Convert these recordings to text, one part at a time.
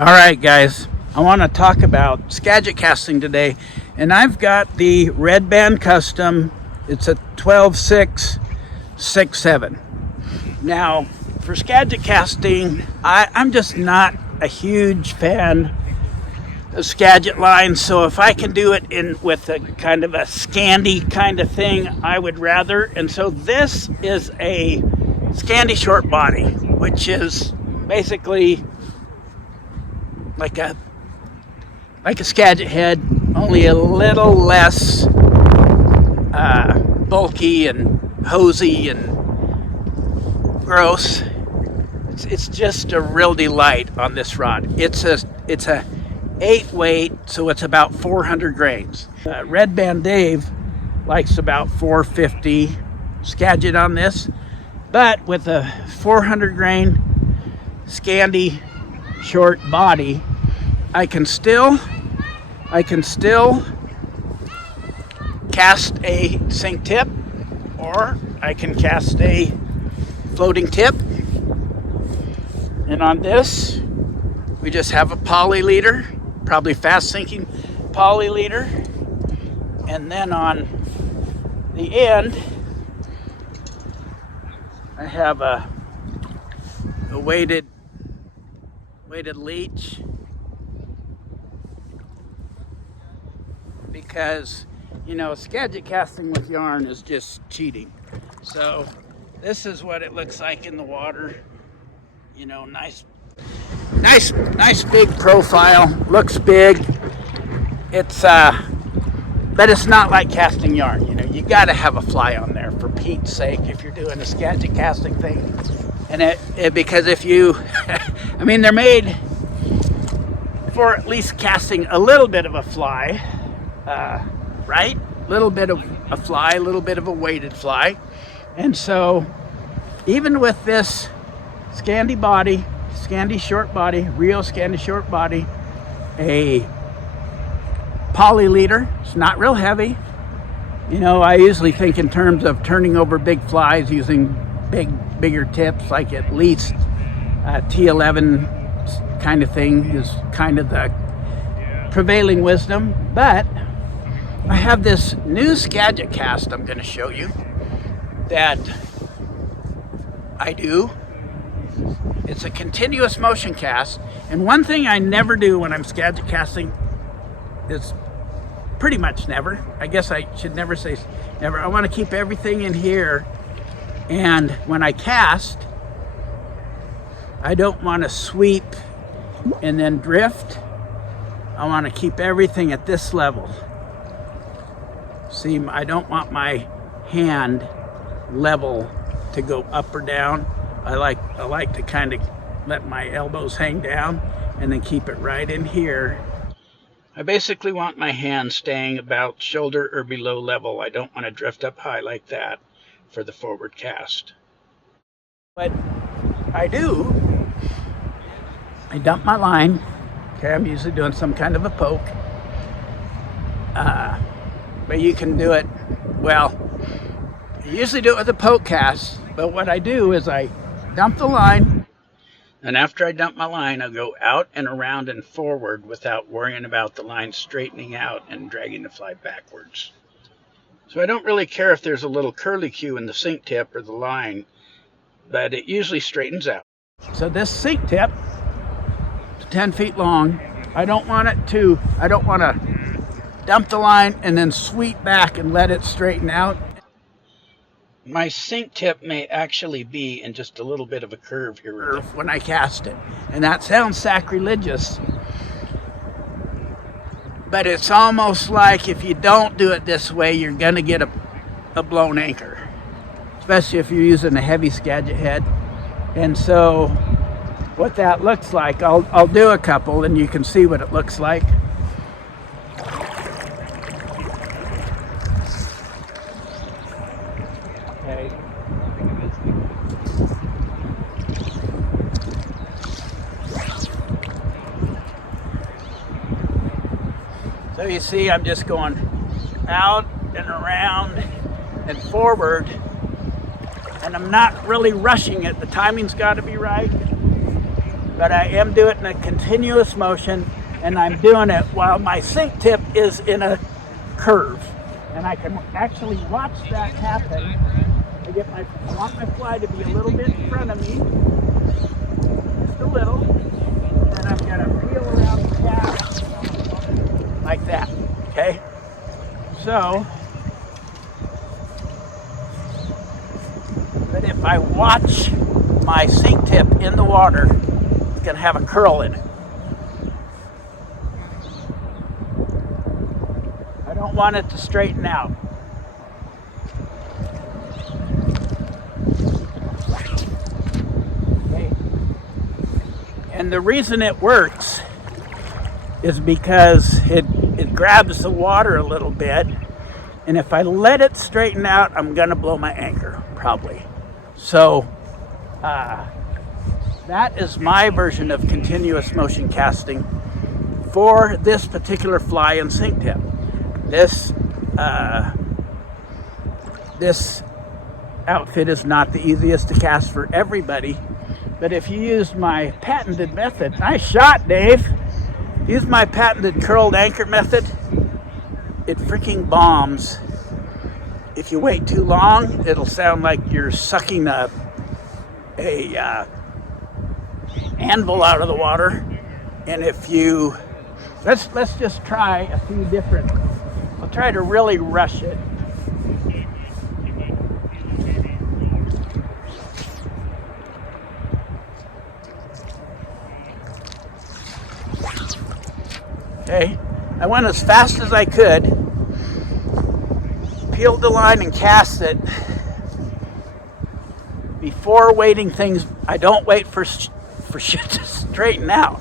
All right, guys, I want to talk about Skagit casting today, and I've got the Red Band Custom. It's a 12/6 6/7. Now, for Skagit casting, I'm just not a huge fan of Skagit lines, so if I can do it in with a kind of a Scandi kind of thing, I would rather. And so this is a Scandi short body, which is basically like a Skagit head, only a little less bulky and hosey and gross. It's just a real delight on this rod. It's a 8 weight, so it's about 400 grains. Red Band Dave likes about 450 Skagit on this, but with a 400 grain Scandi short body, I can still cast a sink tip, or I can cast a floating tip. And on this, we just have a poly leader, probably fast sinking poly leader. And then on the end, I have a weighted leech, because Skagit casting with yarn is just cheating. So this is what it looks like in the water. Nice big profile, looks big. It's but it's not like casting yarn. You got to have a fly on there, for Pete's sake, if you're doing a Skagit casting thing. And it because if you I mean, they're made for at least casting a little bit of a fly, right? A little bit of a fly, a little bit of a weighted fly. And so even with this Scandi body, Scandi short body, real Scandi short body, a poly leader, it's not real heavy. I usually think in terms of turning over big flies using bigger tips, like at least T11 kind of thing is kind of the prevailing wisdom. But I have this new Skagit cast I'm going to show you that I do. It's a continuous motion cast, and one thing I never do when I'm Skagit casting is pretty much never. I guess I should never say never. I want to keep everything in here, and when I cast, I don't want to sweep and then drift. I want to keep everything at this level. See, I don't want my hand level to go up or down. I like to kind of let my elbows hang down and then keep it right in here. I basically want my hand staying about shoulder or below level. I don't want to drift up high like that for the forward cast. But I do. I dump my line. Okay, I'm usually doing some kind of a poke. But you can do it, well, I usually do it with a poke cast, but what I do is I dump the line, and after I dump my line, I'll go out and around and forward without worrying about the line straightening out and dragging the fly backwards. So I don't really care if there's a little curlicue in the sink tip or the line, but it usually straightens out. So this sink tip is 10 feet long. I don't want to dump the line and then sweep back and let it straighten out. My sink tip may actually be in just a little bit of a curve here when I cast it. And that sounds sacrilegious, but it's almost like if you don't do it this way, you're going to get a blown anchor, especially if you're using a heavy Skagit head. And so what that looks like, I'll do a couple and you can see what it looks like. Okay. So you see, I'm just going out and around and forward, and I'm not really rushing it. The timing's got to be right. but I am doing it in a continuous motion, and I'm doing it while my sink tip is in a curve. And I can actually watch that happen. I want my fly to be a little bit in front of me, just a little, and then I'm gonna peel around the cast like that, okay? So, but if I watch my sink tip in the water, it's gonna have a curl in it. I don't want it to straighten out. Okay. And the reason it works is because it grabs the water a little bit, and if I let it straighten out, I'm gonna blow my anchor, probably. So that is my version of continuous motion casting for this particular fly and sink tip. This outfit is not the easiest to cast for everybody, but if you use my patented method, nice shot, Dave. Use my patented curled anchor method, it freaking bombs. If you wait too long, it'll sound like you're sucking a anvil out of the water. And if you let's just try a few different. I'll try to really rush it. Okay, I went as fast as I could, peeled the line and cast it. Before waiting things, I don't wait for shit to straighten out.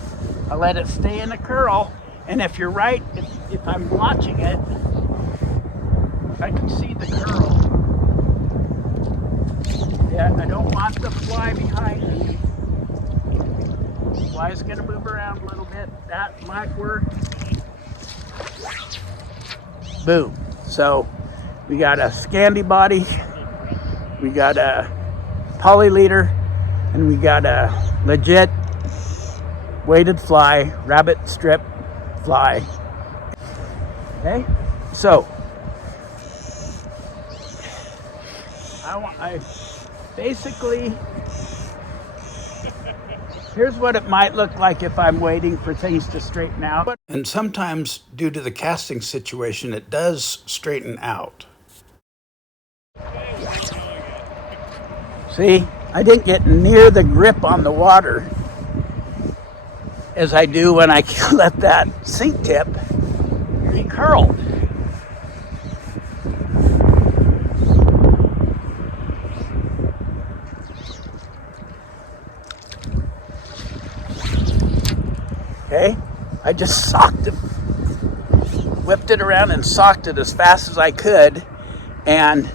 I let it stay in a curl, and if you're right, if I'm watching it, I can see the curl. Yeah, I don't want the fly behind me. The fly's gonna move around a little bit. That might work. Boom. So we got a Scandi body, we got a poly leader, and we got a legit weighted fly, rabbit strip fly. Okay, so I basically, here's what it might look like if I'm waiting for things to straighten out. And sometimes, due to the casting situation, it does straighten out. See, I didn't get near the grip on the water as I do when I let that sink tip be curled. Okay, I just socked it, whipped it around and socked it as fast as I could, and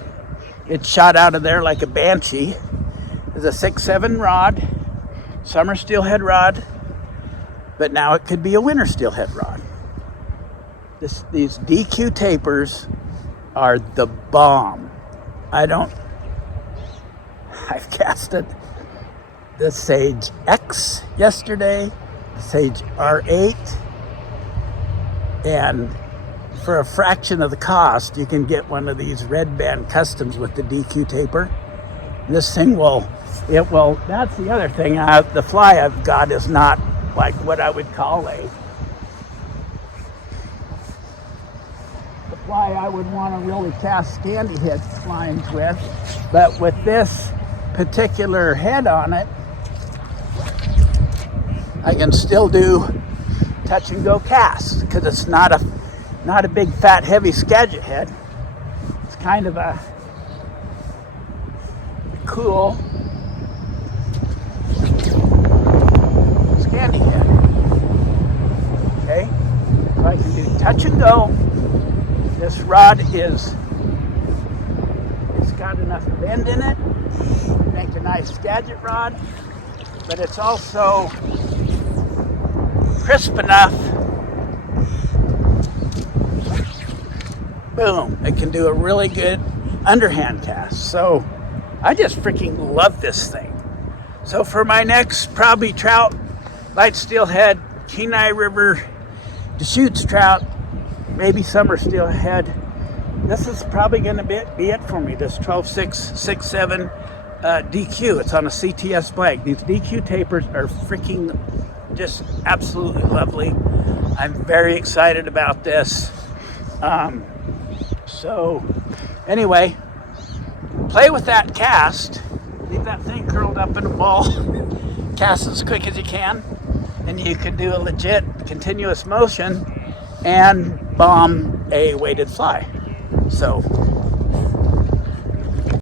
it shot out of there like a banshee. It's a 6-7 rod, summer steelhead rod, but now it could be a winter steelhead rod. These DQ tapers are the bomb. I've casted the Sage X yesterday, Sage R8, and for a fraction of the cost, you can get one of these red band customs with the DQ taper. This thing that's the other thing. The fly I've got is not like what I would call the fly I would want to really cast Scandi head lines with, but with this particular head on it, I can still do touch and go casts because it's not a big fat heavy Skagit head. It's kind of a cool Scandi head. Okay, so I can do touch and go. This rod it's got enough bend in it to make a nice Skagit rod, but it's also crisp enough. Boom, it can do a really good underhand cast. So I just freaking love this thing. So for my next probably trout light steelhead, Kenai River, Deschutes trout, maybe summer steelhead. This is probably going to be it for me, this 12.667 DQ. It's on a CTS blank. These DQ tapers are freaking just absolutely lovely. I'm very excited about this. So anyway, play with that cast. Leave that thing curled up in a ball. Cast as quick as you can, and you can do a legit continuous motion and bomb a weighted fly. So